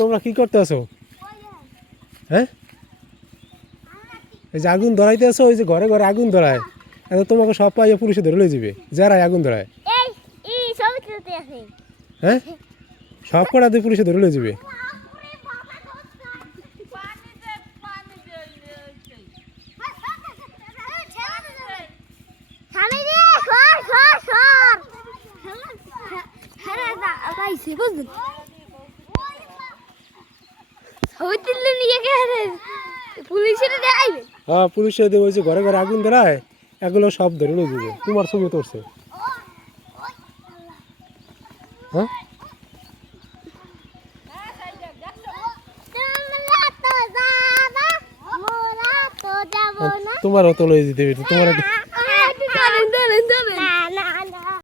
তোমরা কি করতে আছো? হ্যাঁ, এই যে আগুন ধরাইতে আছো, ওই যে ঘরে ঘরে আগুন ধরায়, তোমাকে সব পাইয়া পুলিশে ধরে লয়ে যাবে যারাই আগুন ধরায়। হ্যাঁ, সব কটা দিয়ে পুলিশে ধরে লয়ে যাবে। হ্যাঁ, পুলিশে ওই যে ঘরে ঘরে আগুন ধরায়, এগুলো সব ধরে লয়ে যাবে। তোমার ছবি তুলছে। হ্যাঁ, তোমারও তো লয়ে যেতে তোমার